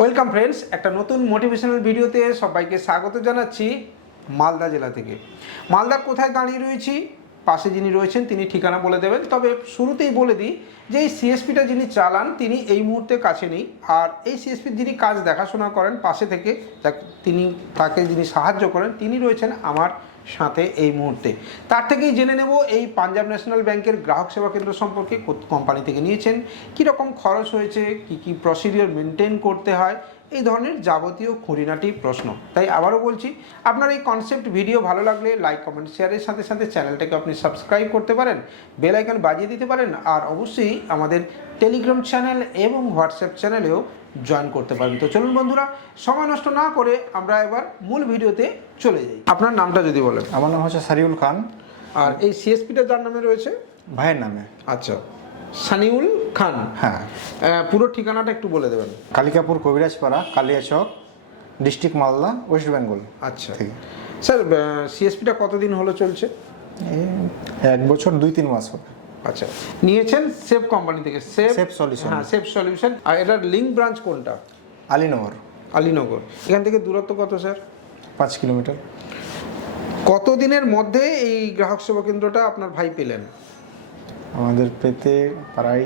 Welcome friends একটা নতুন motivational ভিডিওতে সবাইকে স্বাগত জানাচ্ছি মালদা জেলা থেকে। মালদার কোথায় দাঁড়িয়ে রয়েছি? পাশে যিনি রয়েছেন, তিনি ঠিকানা বলে দেবেন। তবে শুরুতেই বলে দিই যে এই সিএসপিটা যিনি চালান, তিনি এই মুহূর্তে কাছে নেই। আর এই সিএসপির যিনি কাজ দেখাশোনা করেন পাশে থেকে তিনি তাকে যিনি সাহায্য করেন, তিনি রয়েছেন আমার সাথে এই মুহূর্তে। তার থেকেই জেনে নেব এই পাঞ্জাব ন্যাশনাল ব্যাংকের গ্রাহক সেবা কেন্দ্র সম্পর্কে কোম্পানি থেকে নিয়েছেন, কীরকম খরচ হয়েছে, কি কি প্রসিডিওর মেনটেন করতে হয় এই ধরনের যাবতীয় খুঁটিনাটি প্রশ্ন। তাই আবারও বলছি আপনার এই কনসেপ্ট ভিডিও ভালো লাগলে লাইক কমেন্ট শেয়ারের সাথে সাথে চ্যানেলটাকে আপনি সাবস্ক্রাইব করতে পারেন বেল আইকন বাজিয়ে দিতে পারেন আর অবশ্যই আমাদের টেলিগ্রাম চ্যানেল এবং হোয়াটসঅ্যাপ চ্যানেলেও জয়েন করতে পারেন। তো চলুন বন্ধুরা সময় নষ্ট না করে আমরা এবার মূল ভিডিওতে চলে যাই। আপনার নামটা যদি বলেন। আমার নাম হচ্ছে সারিউল খান। আর এই সিএসপিটা যার নামে রয়েছে? ভাইয়ের নামে। আচ্ছা। সানিউল খান। হ্যাঁ। পুরো ঠিকানাটা একটু বলে দেবেন। কালিকাপুর কবিরাজপাড়া কালিয়াচক ডিস্ট্রিক্ট মালদা ওয়েস্ট বেঙ্গল আচ্ছা। ঠিক স্যার সিএসপিটা কতদিন হলো চলছে? এক বছর দুই তিন মাস হবে। আচ্ছা। নিয়েছেন সেফ কোম্পানি থেকে। Safe safe solution. হ্যাঁ সেফ সলিউশন। আর এটার লিঙ্ক ব্রাঞ্চ কোনটা? আলীনগর। আলীনগর। এখান থেকে দূরত্ব কত স্যার? পাঁচ কিলোমিটার। কত দিনের মধ্যে এই গ্রাহক সেবা কেন্দ্রটা আপনার ভাই পেলেন? আমাদের পেতে প্রায়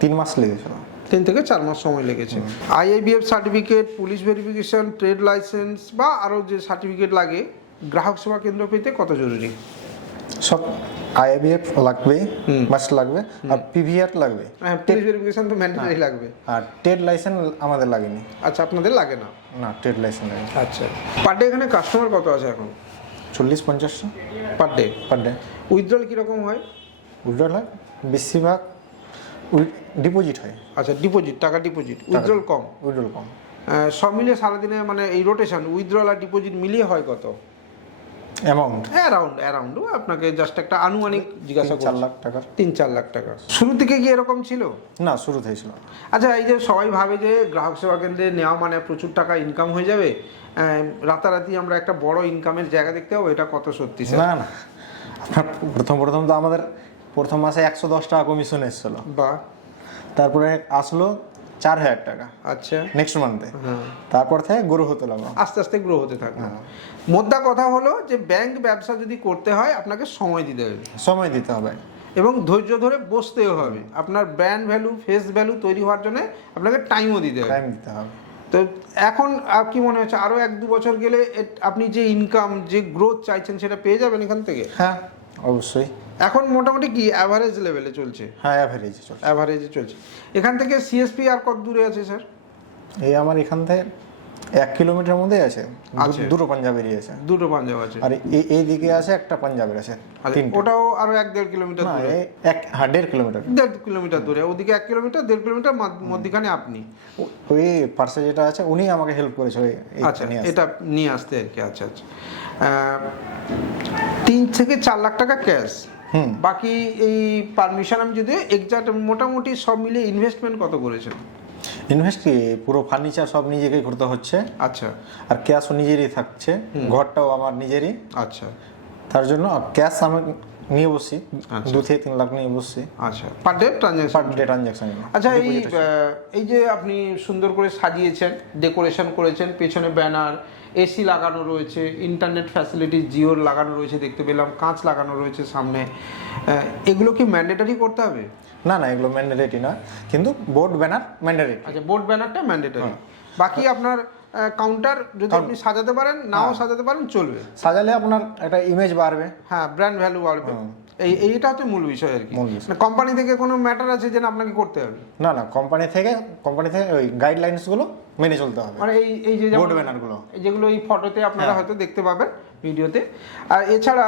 তিন মাস লেগেছিল। তিন থেকে চার মাস সময় লেগেছে। IIBF certificate police verification trade licence বা আরও যে সার্টিফিকেট লাগে গ্রাহক সেবা কেন্দ্র পেতে কত জরুরি? সব আইআইবিএফ লাগবে মাস লাগবে আর পিভিআর লাগবে। হ্যাঁ পুলিশ ভেরিফিকেশন তো ম্যান্ডেটারি লাগবে। আর ট্রেড লাইসেন্স আমাদের লাগেনি। আচ্ছা আপনাদের লাগে না? না ট্রেড লাইসেন্স লাগে আচ্ছা। পার ডে এখানে কাস্টমার কত আছে এখন? চল্লিশ পঞ্চাশ per day per day withdrawal কীরকম হয়? উইড্রল হয় বেশিরভাগ ডিপোজিট হয়। আচ্ছা ডিপোজিট টাকা ডিপোজিট উইথড্রল কম। উইড্রল কম। সব মিলিয়ে সারাদিনে মানে এই রোটেশন উইথড্রল আর ডিপোজিট মিলিয়ে হয় কত? অ্যামাউন্ট অ্যারাউন্ড অ্যারাউন্ড আপনাকে জাস্ট একটা আনুমানিক জিজ্ঞাসা চার লাখ টাকার। তিন চার লাখ টাকা শুরু থেকে কি এরকম ছিল? না শুরু থেকেছিল আচ্ছা এই যে সবাই ভাবে যে গ্রাহক সেবা কেন্দ্রে নেওয়া মানে প্রচুর টাকা ইনকাম হয়ে যাবে রাতারাতি আমরা একটা বড় ইনকামের জায়গা দেখতে পাবো এটা কত সত্যি না না। প্রথম প্রথম তো আমাদের প্রথম মাসে একশো দশ টাকা কমিশন এসেছিল। বা। তারপরে আসলো চার হাজার টাকা। আচ্ছা। নেক্সট মান্থে হ্যাঁ। তারপর থেকে গরু হতে লাগল। আস্তে আস্তে গ্রো হতে থাকবে মোদ্দা কথা হলো যে ব্যাংক ব্যবসা যদি করতে হয় আপনাকে সময় দিতে হবে। সময় দিতে হবে। এবং ধৈর্য ধরে বসতেও হবে। আপনার ব্র্যান্ড ভ্যালু ফেস ভ্যালু তৈরি হওয়ার জন্য আপনাকে টাইমও দিতে হবে। টাইম দিতে হবে। তো এখন আর কি মনে হচ্ছে? আরও এক দু বছর গেলে আপনি যে ইনকাম যে গ্রোথ চাইছেন সেটা পেয়ে যাবেন এখান থেকে? হ্যাঁ। অবশ্যই। এখন মোটামুটি কি অ্যাভারেজ লেভেলে চলছে? হ্যাঁ অ্যাভারেজ চলছে। অ্যাভারেজে চলছে। এখান থেকে সিএসপি আর কত দূরে আছে স্যার এই আমার এখান থেকে এক কিলোমিটার মধ্যে আছে। দুটো পাঞ্জাবেরই আছে। দুটো পাঞ্জাব আছে। আর এই এই দিকে আছে একটা পাঞ্জাবের আছে। ওটাও আরও এক দেড় কিলোমিটার দূরে। এক হ্যাঁ দেড় কিলোমিটার। দেড় কিলোমিটার দূরে। ওদিকে এক কিলোমিটার দেড় কিলোমিটার মধ্যিখানে আপনি। ওই পার্সে যেটা আছে উনি আমাকে হেল্প করেছে আচ্ছা নিয়ে এটা নিয়ে আসতে আর কি। আচ্ছা আচ্ছা। তিন থেকে চার লাখ টাকা ক্যাশ। হুম। বাকি এই পারমিশন আমি যদি এক্সাক্ট মোটামুটি সব মিলিয়ে ইনভেস্টমেন্ট কত করেছেন? ইনভেস্ট কি? পুরো ফার্নিচার সব নিজেকে করতে হচ্ছে। আচ্ছা। আর ক্যাশও নিজেরই থাকছে। ঘরটাও আমার নিজেরই। আচ্ছা। তার জন্য ক্যাশ আমি নিয়ে বসছি। আচ্ছা। দু থেকে তিন লাখ নিয়ে বসছি। আচ্ছা per day transaction per day transaction আচ্ছা এই এই যে আপনি সুন্দর করে সাজিয়েছেন ডেকোরেশন করেছেন পেছনে ব্যানার এসি লাগানো রয়েছে ইন্টারনেট ফ্যাসিলিটি জিওর লাগানো রয়েছে দেখতে পেলাম কাঁচ লাগানো রয়েছে সামনে। এগুলো কি ম্যান্ডেটারি করতে হবে? না না এগুলো ম্যান্ডেটরি না কিন্তু বোর্ড ব্যানার ম্যান্ডেটরি আচ্ছা বোর্ড ব্যানারটা ম্যান্ডেটারি বাকি আপনার কাউন্টার যদি আপনি সাজাতে পারেন নাও সাজাতে পারেন চলবে। সাজালে আপনার একটা ইমেজ বাড়বে। হ্যাঁ ব্র্যান্ড ভ্যালু বাড়বে। এই এইটা হচ্ছে মূল বিষয় আর কি। কোম্পানি থেকে কোনো ম্যাটার আছে যে আপনাকে করতে হবে? না না কোম্পানি থেকে কোম্পানি থেকে ওই গাইডলাইন্সগুলো মেনে চলতে হবে। মানে এই এই যে বোর্ড ব্যানারগুলো এই যেগুলো এই ফটোতে আপনারা হয়তো দেখতে পাবেন ভিডিওতে। আর এছাড়া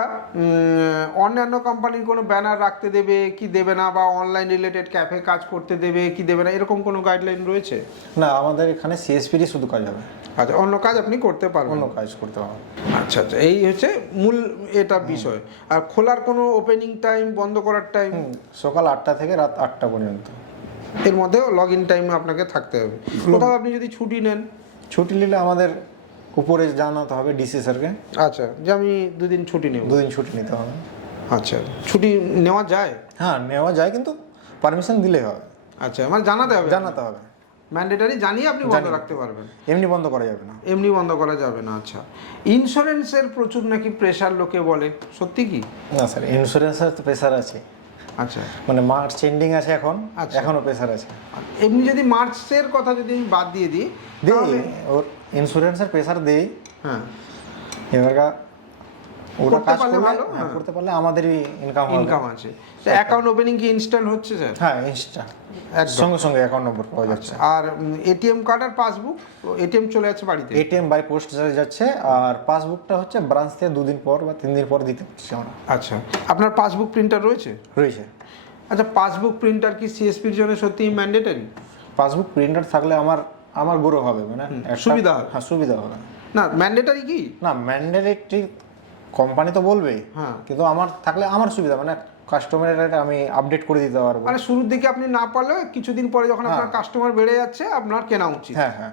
অন্যান্য কোম্পানির কোনো ব্যানার রাখতে দেবে কি দেবে না বা অনলাইন রিলেটেড ক্যাফে কাজ করতে দেবে কি দেবে না এরকম কোনো গাইডলাইন রয়েছে? না আমাদের এখানে সিএসপিরই শুধু কাজ হবে। আচ্ছা অন্য কাজ আপনি করতে পারবেন। অন্য কাজ করতে হবে। আচ্ছা আচ্ছা এই হচ্ছে মূল এটা বিষয়। আর খোলার কোনো ওপেনিং টাইম বন্ধ করার টাইম সকাল আটটা থেকে রাত আটটা পর্যন্ত। এর মধ্যে লগ ইন টাইম আপনাকে থাকতে হবে। কোথাও আপনি যদি ছুটি নেন? ছুটি নিলে আমাদের উপরে জানাতে হবে ডিসি স্যারকে। আচ্ছা যে আমি দুদিন ছুটি নেব। দুদিন ছুটি নিতে হবে। আচ্ছা ছুটি নেওয়া যায়? হ্যাঁ নেওয়া যায় কিন্তু পারমিশন দিলে হবে। আচ্ছা মানে জানাতে হবে। জানাতে হবে। ম্যান্ডেটারি জানিয়ে আপনি বন্ধ রাখতে পারবেন। এমনি বন্ধ করা যাবে না। এমনি বন্ধ করা যাবে না আচ্ছা। ইন্স্যুরেন্সের প্রচুর নাকি প্রেশার লোকে বলে? সত্যি কি? না স্যার ইন্স্যুরেন্সের তো প্রেশার আছে। আচ্ছা। মানে মার্চ এন্ডিং আছে এখন আচ্ছা। এখনও প্রেশার আছে। এমনি যদি মার্চের কথা যদি আমি বাদ দিয়ে দিই দিই ওর ইন্স্যুরেন্সের প্রেশার দিই। হ্যাঁ। এবার ওটা কাজ করলে ভালো, হ্যাঁ, হ্যাঁ। করতে পারলে আমাদেরই ইনকাম ইনকাম আছে। তো অ্যাকাউন্ট ওপেনিং কি ইনস্ট্যান্ট হচ্ছে স্যার? হ্যাঁ ইনস্টা। সঙ্গে সঙ্গে অ্যাকাউন্ট নম্বর পাওয়া যাচ্ছে। আর এটিএম কার্ড আর পাসবুক এটিএম চলে যাচ্ছে বাড়িতে? এটিএম বাই পোস্ট যাচ্ছে আর পাসবুকটা হচ্ছে ব্রাঞ্চ থেকে দুদিন পর বা তিন দিন পর দিতে পারছি আমরা। আচ্ছা আপনার পাসবুক প্রিন্টার রয়েছে? রয়েছে। আচ্ছা পাসবুক প্রিন্টার কি সিএসপির জন্য সত্যি ম্যান্ডেটারি পাসবুক প্রিন্টার থাকলে আমার আমার গ্রো হবে মানে সুবিধা হবে। হ্যাঁ সুবিধা হবে। না ম্যান্ডেটারি কি? না ম্যান্ডেটরি কোম্পানি তো বলবেই হ্যাঁ। কিন্তু আমার থাকলে আমার সুবিধা মানে কাস্টমারের আমি আপডেট করে দিতে পারব। মানে শুরুর দিকে আপনি না পারলেও কিছুদিন পরে যখন আপনার হ্যাঁ। কাস্টমার বেড়ে যাচ্ছে আপনার কেনা উচিত। হ্যাঁ হ্যাঁ।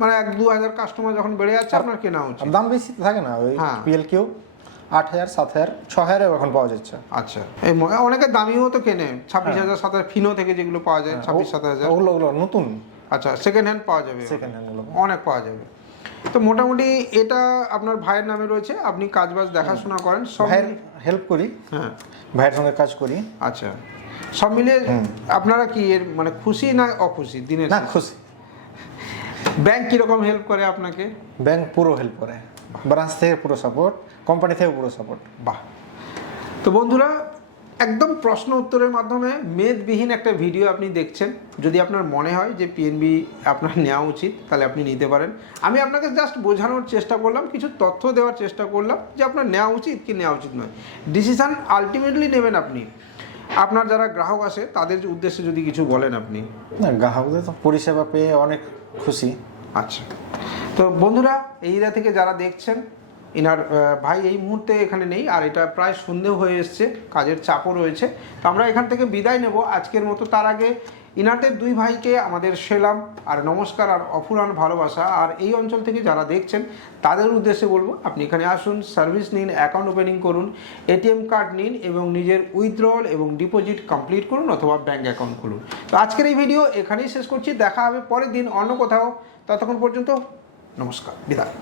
মানে এক দু হাজার কাস্টমার যখন বেড়ে যাচ্ছে আপনার কেনা উচিত। দাম বেশি থাকে না ওই হ্যাঁ। পিএল কিউ আট হাজার সাত হাজার ছ হাজারেও এখন পাওয়া যাচ্ছে। আচ্ছা। এই অনেকে দামিও তো কেনে ছাব্বিশ হাজার সাত হাজার ফিনো থেকে যেগুলো পাওয়া যায় ছাব্বিশ সাত হাজার। ওগুলো ওগুলো নতুন। আচ্ছা সেকেন্ড হ্যান্ড পাওয়া যাবে। সেকেন্ড হ্যান্ডগুলো অনেক পাওয়া যাবে। তো মোটামুটি এটা আপনার ভাইয়ের নামে রয়েছে আপনি কাজ বাজ দেখাশোনা করেন সব ভাইয়ের হেল্প করি হ্যাঁ। ভাইয়ের সঙ্গে কাজ করি। আচ্ছা। সব মিলে আপনারা কি এর মানে খুশি না অখুশি দিনের না খুশি। ব্যাংক কীরকম হেল্প করে আপনাকে? ব্যাংক পুরো হেল্প করে। ব্রাঞ্চ থেকে পুরো সাপোর্ট কোম্পানি থেকে পুরো সাপোর্ট বাহ। তো বন্ধুরা একদম প্রশ্ন উত্তরের মাধ্যমে মেদবিহীন একটা ভিডিও আপনি দেখছেন। যদি আপনার মনে হয় যে পিএনবি আপনার নেওয়া উচিত তাহলে আপনি নিতে পারেন। আমি আপনাকে জাস্ট বোঝানোর চেষ্টা করলাম কিছু তথ্য দেওয়ার চেষ্টা করলাম যে আপনার নেওয়া উচিত কি নেওয়া উচিত নয়। ডিসিশান আলটিমেটলি নেবেন আপনি। আপনার যারা গ্রাহক আছে তাদের উদ্দেশ্যে যদি কিছু বলেন আপনি। না গ্রাহকদের তো পরিষেবা পেয়ে অনেক খুশি। আচ্ছা। তো বন্ধুরা এই থেকে যারা দেখছেন ইনার ভাই এই মুহূর্তে এখানে নেই আর এটা প্রায় সন্ধেও হয়ে এসছে, কাজের চাপও রয়েছে। তো আমরা এখান থেকে বিদায় নেব। আজকের মতো তার আগে ইনারদের দুই ভাইকে আমাদের সেলাম আর নমস্কার আর অফুরান ভালোবাসা। আর এই অঞ্চল থেকে যারা দেখছেন, তাদের উদ্দেশ্যে বলব, আপনি এখানে আসুন, সার্ভিস নিন, অ্যাকাউন্ট ওপেনিং করুন, এটিএম কার্ড নিন এবং নিজের উইথড্রল এবং ডিপোজিট কমপ্লিট করুন অথবা ব্যাঙ্ক অ্যাকাউন্ট খুলুন। তো আজকের এই ভিডিও এখানেই শেষ করছি। দেখা হবে পরের দিন অন্য কোথাও। ততক্ষণ পর্যন্ত নমস্কার, বিদায়।